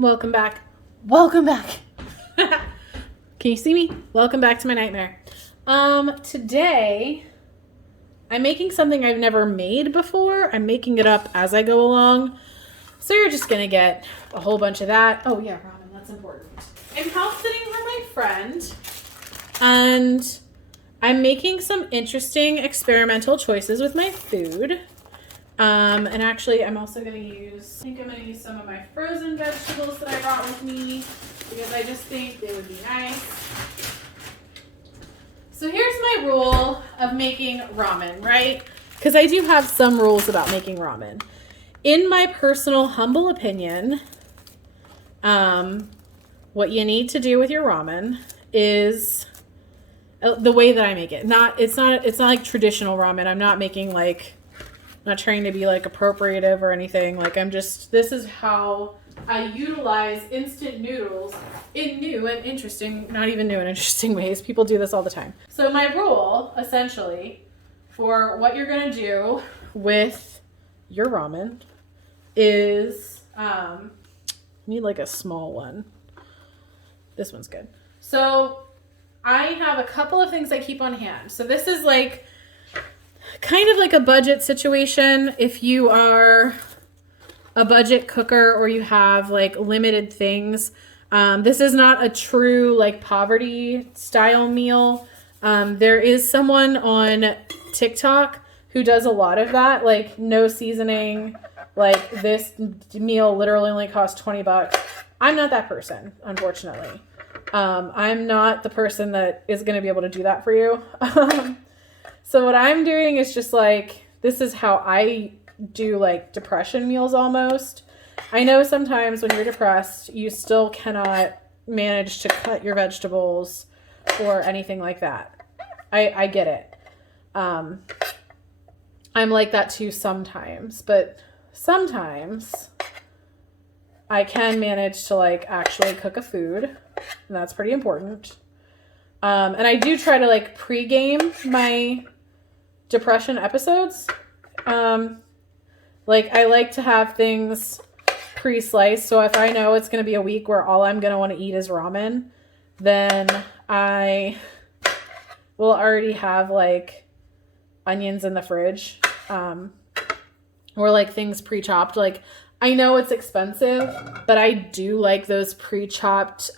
Welcome back. Welcome back. Can you see me? Welcome back to my nightmare. Today I'm making something I've never made before. I'm making it up as I go along. So you're just gonna get a whole bunch of that. Oh yeah, ramen, that's important. I'm house sitting for my friend and I'm making some interesting experimental choices with my food. And actually, I'm also going to use some of my frozen vegetables that I brought with me because I just think they would be nice. So here's my rule of making ramen, right? Because I do have some rules about making ramen. In my personal humble opinion, what you need to do with your ramen is the way that I make it. It's not like traditional ramen. I'm not making not trying to be appropriative or anything. This is how I utilize instant noodles in new and interesting, not even new and interesting ways. People do this all the time. So my rule, essentially, for what you're going to do with your ramen is, you need a small one. This one's good. So I have a couple of things I keep on hand. So this is kind of like a budget situation. If you are a budget cooker or you have limited things, this is not a true poverty style meal. There is someone on TikTok who does a lot of that, no seasoning, this meal literally only costs $20. I'm not that person, unfortunately. I'm not the person that is going to be able to do that for you. So what I'm doing is just this is how I do depression meals almost. I know sometimes when you're depressed, you still cannot manage to cut your vegetables or anything like that. I get it. I'm like that too sometimes, but sometimes I can manage to actually cook a food, and that's pretty important. And I do try to pre-game my depression episodes. I like to have things pre-sliced. So if I know it's going to be a week where all I'm going to want to eat is ramen, then I will already have onions in the fridge, or things pre-chopped. I know it's expensive, but I do like those pre-chopped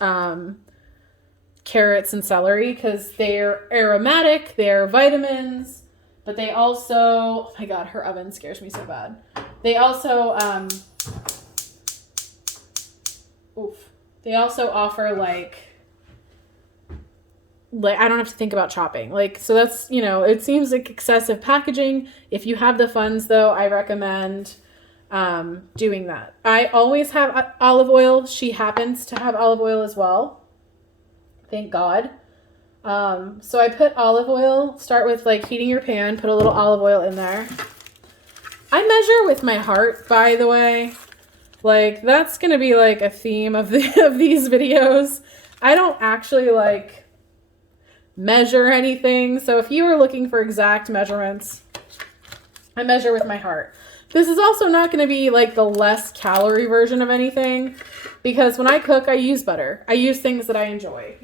carrots and celery because they're aromatic, they're vitamins. But they also, oh my God, her oven scares me so bad. They also, they also offer I don't have to think about chopping. So that's, it seems like excessive packaging. If you have the funds though, I recommend doing that. I always have olive oil. She happens to have olive oil as well. Thank God. So I put olive oil, start with heating your pan, put a little olive oil in there. I measure with my heart, by the way. That's going to be a theme of these videos. I don't actually measure anything. So if you were looking for exact measurements, I measure with my heart. This is also not going to be the less calorie version of anything because when I cook, I use butter. I use things that I enjoy,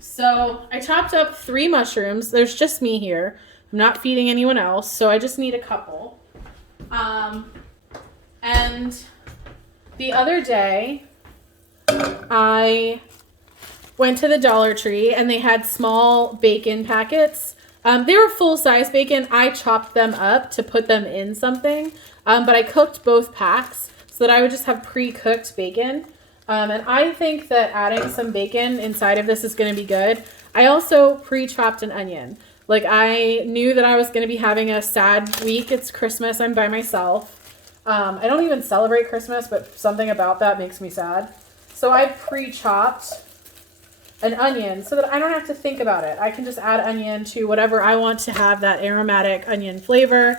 So I chopped up 3 mushrooms. There's just me here. I'm not feeding anyone else, so I just need a couple. And the other day, I went to the Dollar Tree and they had small bacon packets. They were full-size bacon. I chopped them up to put them in something, but I cooked both packs so that I would just have pre-cooked bacon. And I think that adding some bacon inside of this is going to be good. I also pre-chopped an onion. I knew that I was going to be having a sad week. It's Christmas. I'm by myself. I don't even celebrate Christmas, but something about that makes me sad. So I pre-chopped an onion so that I don't have to think about it. I can just add onion to whatever I want to have that aromatic onion flavor,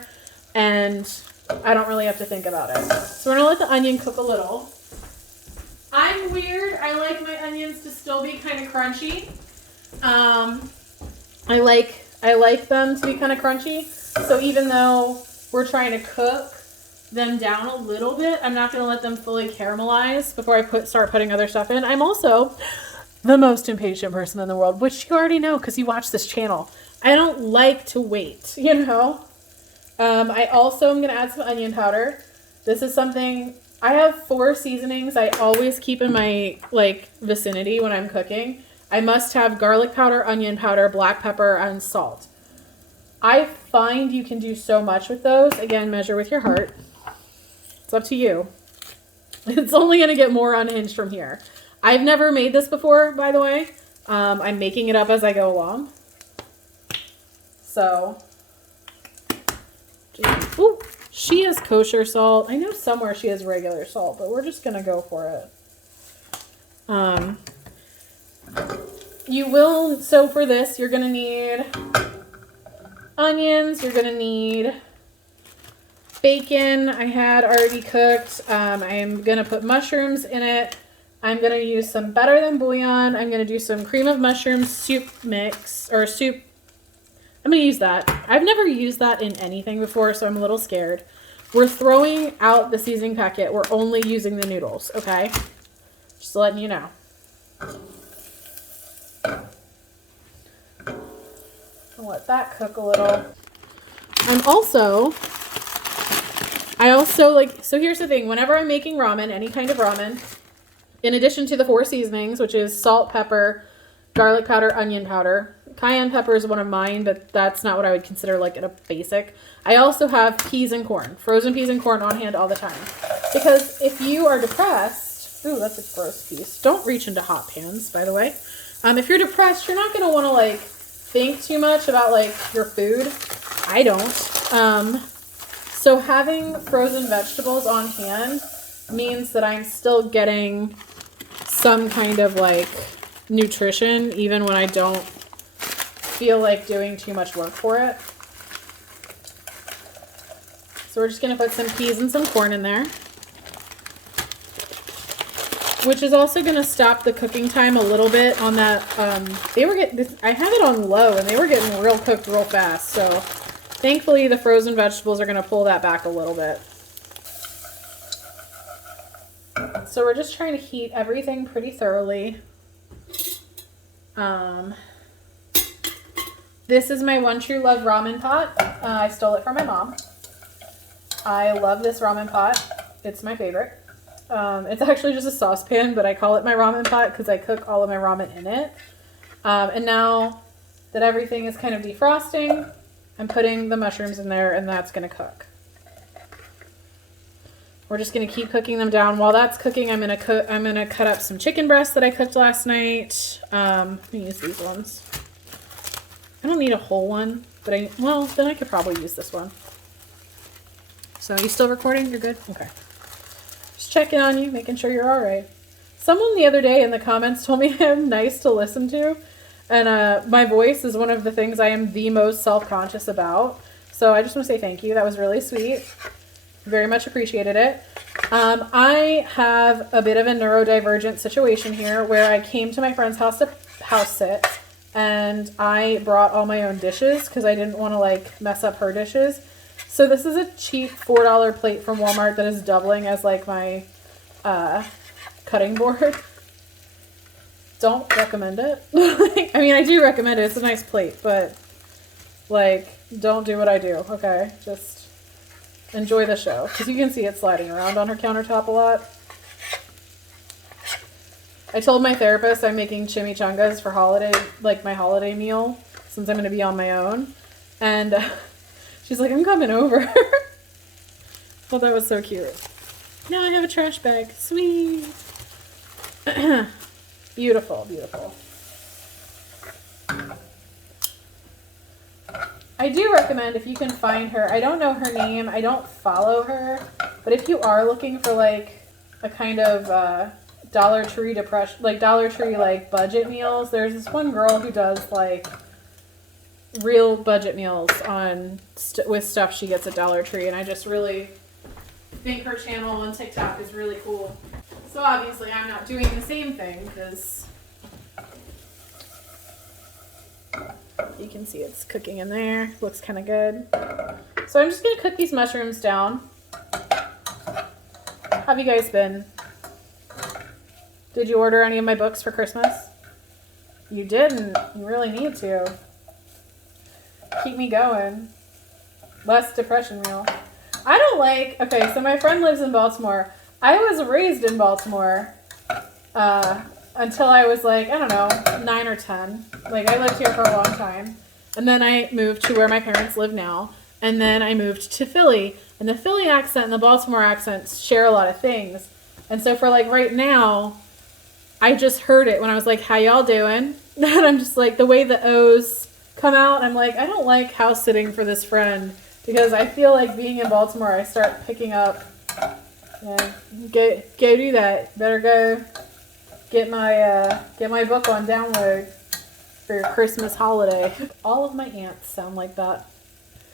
and I don't really have to think about it. So we're going to let the onion cook a little. I'm weird. I like my onions to still be kind of crunchy. I like them to be kind of crunchy. So even though we're trying to cook them down a little bit. I'm not going to let them fully caramelize before I start putting other stuff in. I'm also the most impatient person in the world, which you already know because you watch this channel. I don't like to wait, you know? I also am going to add some onion powder. This is something, I have 4 seasonings I always keep in my vicinity when I'm cooking. I must have garlic powder, onion powder, black pepper, and salt. I find you can do so much with those. Again, measure with your heart. It's up to you. It's only going to get more unhinged from here. I've never made this before, by the way. I'm making it up as I go along. So, ooh, she has kosher salt. I know somewhere she has regular salt, but we're just going to go for it. You will, so for this, you're going to need onions, you're going to need bacon I had already cooked. I am going to put mushrooms in it. I'm going to use some Better Than Bouillon. I'm going to do some cream of mushroom soup mix, or soup. I'm going to use that. I've never used that in anything before, so I'm a little scared. We're throwing out the seasoning packet. We're only using the noodles, okay? Just letting you know. I'll let that cook a little. So here's the thing. Whenever I'm making ramen, any kind of ramen, in addition to the 4 seasonings, which is salt, pepper, garlic powder, onion powder. Cayenne pepper is one of mine, but that's not what I would consider like a basic. I also have peas and corn, frozen peas and corn on hand all the time. Because if you are depressed, ooh, that's a gross piece. Don't reach into hot pans, by the way. If you're depressed, you're not going to want to think too much about your food. I don't. So having frozen vegetables on hand means that I'm still getting some kind of nutrition even when I don't feel like doing too much work for it. So we're just going to put some peas and some corn in there, which is also going to stop the cooking time a little bit on that. I have it on low and they were getting real cooked real fast. So thankfully the frozen vegetables are going to pull that back a little bit. So we're just trying to heat everything pretty thoroughly. This is my One True Love ramen pot. I stole it from my mom. I love this ramen pot. It's my favorite. It's actually just a saucepan, but I call it my ramen pot because I cook all of my ramen in it. And now that everything is kind of defrosting, I'm putting the mushrooms in there and that's going to cook. We're just going to keep cooking them down. While that's cooking, I'm going to cut up some chicken breasts that I cooked last night. Let me use these ones. I don't need a whole one, but then I could probably use this one. So, are you still recording? You're good? Okay. Just checking on you, making sure you're all right. Someone the other day in the comments told me I'm nice to listen to, and my voice is one of the things I am the most self-conscious about. So, I just want to say thank you. That was really sweet. Very much appreciated it. I have a bit of a neurodivergent situation here where I came to my friend's house to house sit and I brought all my own dishes because I didn't want to mess up her dishes. So this is a cheap $4 plate from Walmart that is doubling as my cutting board. Don't recommend it. I do recommend it. It's a nice plate, but don't do what I do, okay? Just enjoy the show, because you can see it sliding around on her countertop a lot. I told my therapist I'm making chimichangas for my holiday meal, since I'm going to be on my own. And she's like, I'm coming over. Well, that was so cute. Now I have a trash bag. Sweet. Beautiful, beautiful. I do recommend if you can find her. I don't know her name. I don't follow her. But if you are looking for a kind of Dollar Tree budget meals, there's this one girl who does real budget meals with stuff she gets at Dollar Tree, and I just really think her channel on TikTok is really cool. So obviously I'm not doing the same thing because you can see it's cooking in there. Looks kind of good. So I'm just going to cook these mushrooms down. have you guys been? Did you order any of my books for Christmas? You didn't. You really need to. Keep me going. Less depression meal. I don't like... Okay, so my friend lives in Baltimore. I was raised in Baltimore until I was like, I don't know, 9 or 10. Like, I lived here for a long time. And then I moved to where my parents live now. And then I moved to Philly. And the Philly accent and the Baltimore accent share a lot of things. And so for like right now, I just heard it when I was like, how y'all doing? And I'm just like, the way the O's come out, I'm like, I don't like house sitting for this friend. Because I feel like being in Baltimore, I start picking up, go do that. Better go get my book on download for your Christmas holiday. All of my aunts sound like that.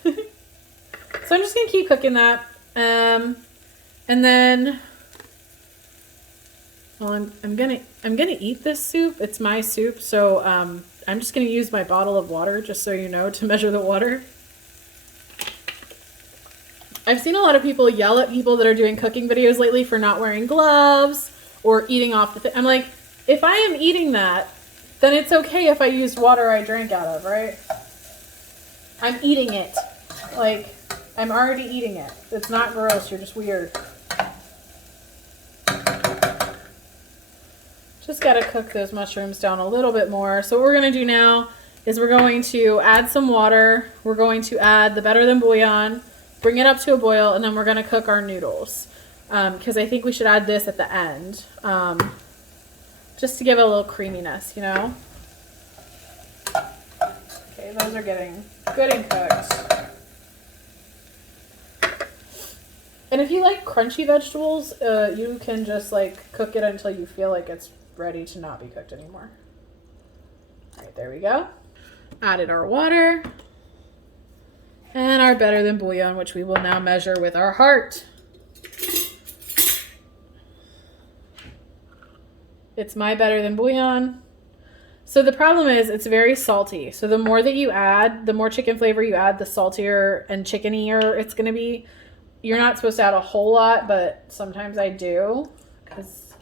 So I'm just gonna keep cooking that, and then, well, I'm gonna eat this soup. It's my soup, so I'm just gonna use my bottle of water, just so you know, to measure the water. I've seen a lot of people yell at people that are doing cooking videos lately for not wearing gloves or eating off the thing. I'm like, if I am eating that, then it's okay if I used water I drank out of, right? I'm eating it. Like, I'm already eating it. It's not gross. You're just weird. Just got to cook those mushrooms down a little bit more. So what we're going to do now is we're going to add some water. We're going to add the Better Than bouillon. Bring it up to a boil, and then we're going to cook our noodles. Because I think we should add this at the end. Just to give it a little creaminess, you know? Okay, those are getting good and cooked. And if you like crunchy vegetables, you can just like cook it until you feel like it's ready to not be cooked anymore. All right, there we go. Added our water. And our Better Than bouillon, which we will now measure with our heart. It's my Better Than bouillon. So the problem is it's very salty. So the more that you add, the more chicken flavor you add, the saltier and chickenier it's going to be. You're not supposed to add a whole lot, but sometimes I do because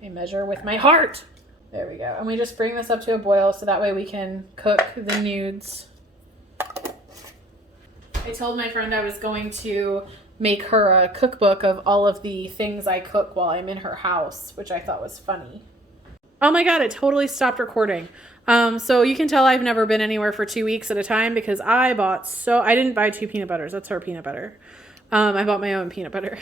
I measure with my heart. There we go. And we just bring this up to a boil so that way we can cook the nudes. I told my friend I was going to make her a cookbook of all of the things I cook while I'm in her house, which I thought was funny. Oh my God, it totally stopped recording. So you can tell I've never been anywhere for 2 weeks at a time because I didn't buy 2 peanut butters. That's her peanut butter. I bought my own peanut butter.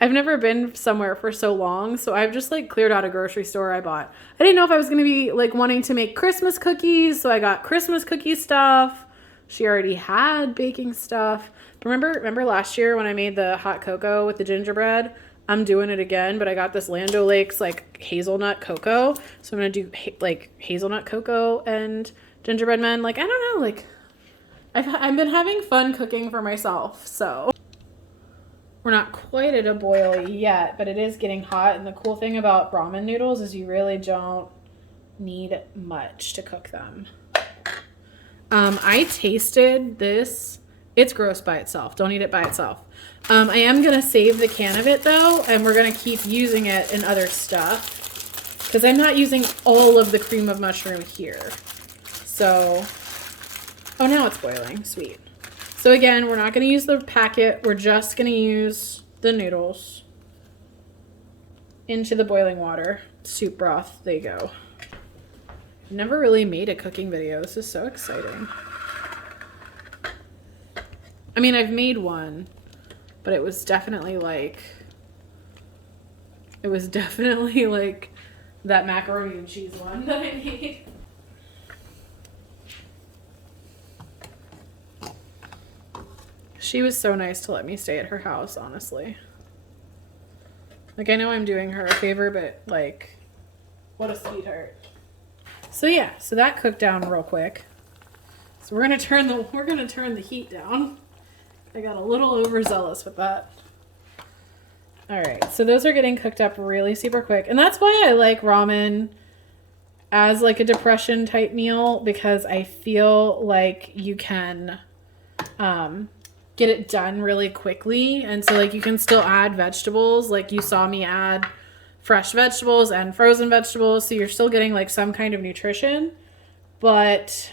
I've never been somewhere for so long, so I've just like cleared out a grocery store I bought. I didn't know if I was going to be like wanting to make Christmas cookies, so I got Christmas cookie stuff. She already had baking stuff. But remember last year when I made the hot cocoa with the gingerbread? I'm doing it again, but I got this Land O'Lakes like hazelnut cocoa. So I'm going to do like hazelnut cocoa and gingerbread men. Like, I don't know, like I've been having fun cooking for myself. So we're not quite at a boil yet, but it is getting hot. And the cool thing about ramen noodles is you really don't need much to cook them. I tasted this. It's gross by itself. Don't eat it by itself. I am going to save the can of it though, and we're going to keep using it in other stuff because I'm not using all of the cream of mushroom here. So, oh, now it's boiling. Sweet. So again, we're not going to use the packet. We're just going to use the noodles into the boiling water. Soup broth. There you go. Never really made a cooking video. This is so exciting. I mean, I've made one, but it was definitely like that macaroni and cheese one that I made. She was so nice to let me stay at her house, honestly. Like, I know I'm doing her a favor, but like, what a sweetheart. So yeah, so that cooked down real quick. So we're gonna turn the heat down. I got a little overzealous with that. All right, so those are getting cooked up really super quick, and that's why I like ramen as like a depression type meal because I feel like you can get it done really quickly. And so like you can still add vegetables. Like you saw me add fresh vegetables and frozen vegetables. So you're still getting like some kind of nutrition, but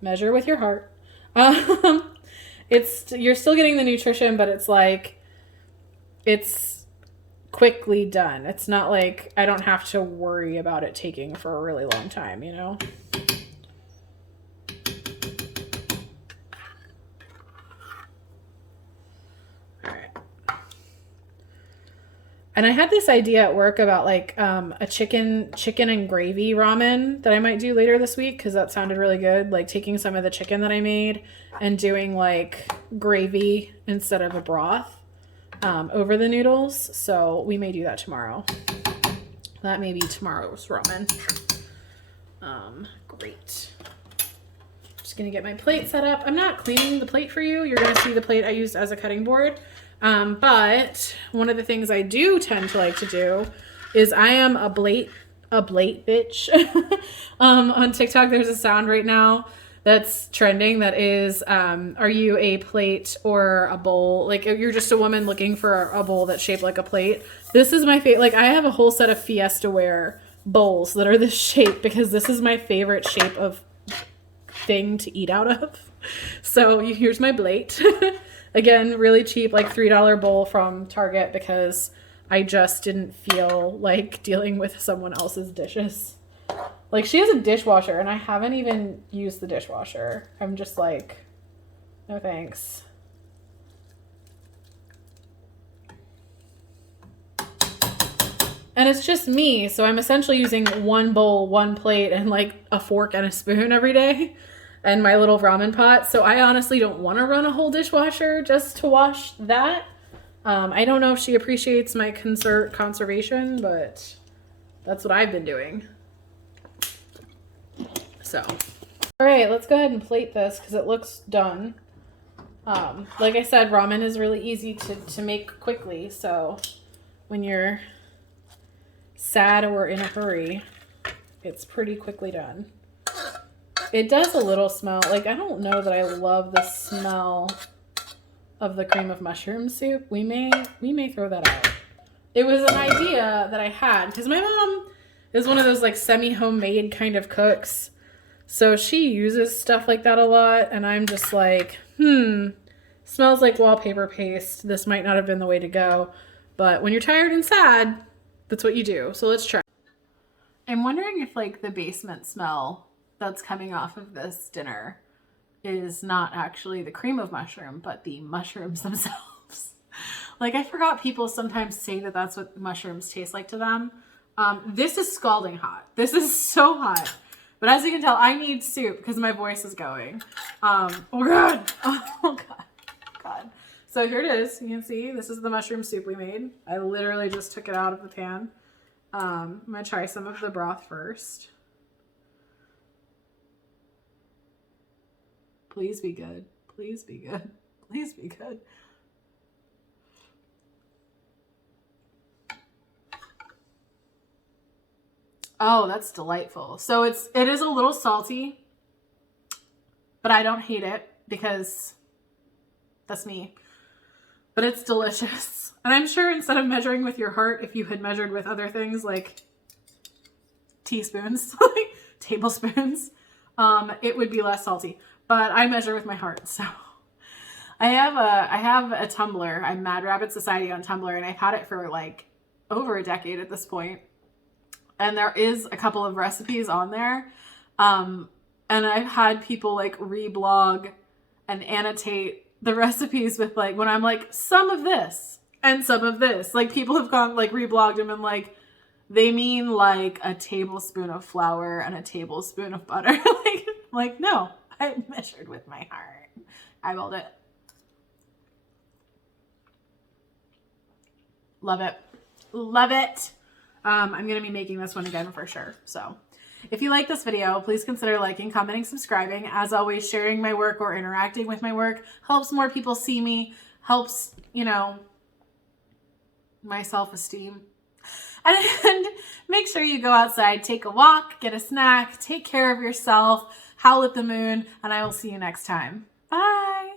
measure with your heart. You're still getting the nutrition, but it's like, it's quickly done. It's not like I don't have to worry about it taking for a really long time, you know? All right. And I had this idea at work about like a chicken and gravy ramen that I might do later this week because that sounded really good. Like taking some of the chicken that I made and doing like gravy instead of a broth over the noodles. So we may do that tomorrow. That may be tomorrow's ramen. Great. Just gonna get my plate set up. I'm not cleaning the plate for you. You're gonna see the plate I used as a cutting board. But one of the things I do tend to like to do is I am a blate bitch. On TikTok, there's a sound right now that's trending that is, are you a plate or a bowl? Like if you're just a woman looking for a bowl that's shaped like a plate. This is my favorite. Like I have a whole set of Fiesta ware bowls that are this shape because this is my favorite shape of thing to eat out of. So here's my plate. Again, really cheap, like $3 bowl from Target because I just didn't feel like dealing with someone else's dishes. Like she has a dishwasher and I haven't even used the dishwasher. I'm just like, no thanks. And it's just me, so I'm essentially using one bowl, one plate, and like a fork and a spoon every day. And my little ramen pot. So I honestly don't want to run a whole dishwasher just to wash that. I don't know if she appreciates my conservation, but that's what I've been doing. So, all right, let's go ahead and plate this because it looks done. Like I said, ramen is really easy to make quickly. So when you're sad or in a hurry, it's pretty quickly done. It does a little smell, like I don't know that I love the smell of the cream of mushroom soup. We may throw that out. It was an idea that I had because my mom is one of those like semi-homemade kind of cooks. So she uses stuff like that a lot and I'm just like, smells like wallpaper paste. This might not have been the way to go. But when you're tired and sad, that's what you do. So let's try. I'm wondering if like the basement smell that's coming off of this dinner is not actually the cream of mushroom, but the mushrooms themselves. Like I forgot people sometimes say that that's what mushrooms taste like to them. This is scalding hot. This is so hot. But as you can tell, I need soup because my voice is going. Oh God. Oh God. So here it is. You can see this is the mushroom soup we made. I literally just took it out of the pan. I'm gonna try some of the broth first. Please be good. Please be good. Please be good. Oh, that's delightful. So it is a little salty, but I don't hate it because that's me. But it's delicious. And I'm sure instead of measuring with your heart, if you had measured with other things like teaspoons, like tablespoons, it would be less salty. But I measure with my heart, so. I have a Tumblr. I'm Mad Rabbit Society on Tumblr, and I've had it for like over a decade at this point. And there is a couple of recipes on there. And I've had people like reblog and annotate the recipes with like, when I'm like, some of this and some of this. Like people have gone like reblogged them and like, they mean like a tablespoon of flour and a tablespoon of butter. like no. I measured with my heart. Eyeballed it. Love it. Love it. I'm going to be making this one again for sure. So if you like this video, please consider liking, commenting, subscribing. As always, sharing my work or interacting with my work helps more people see me, helps, you know, my self-esteem. And make sure you go outside, take a walk, get a snack, take care of yourself. howl at the moon, and I will see you next time. Bye.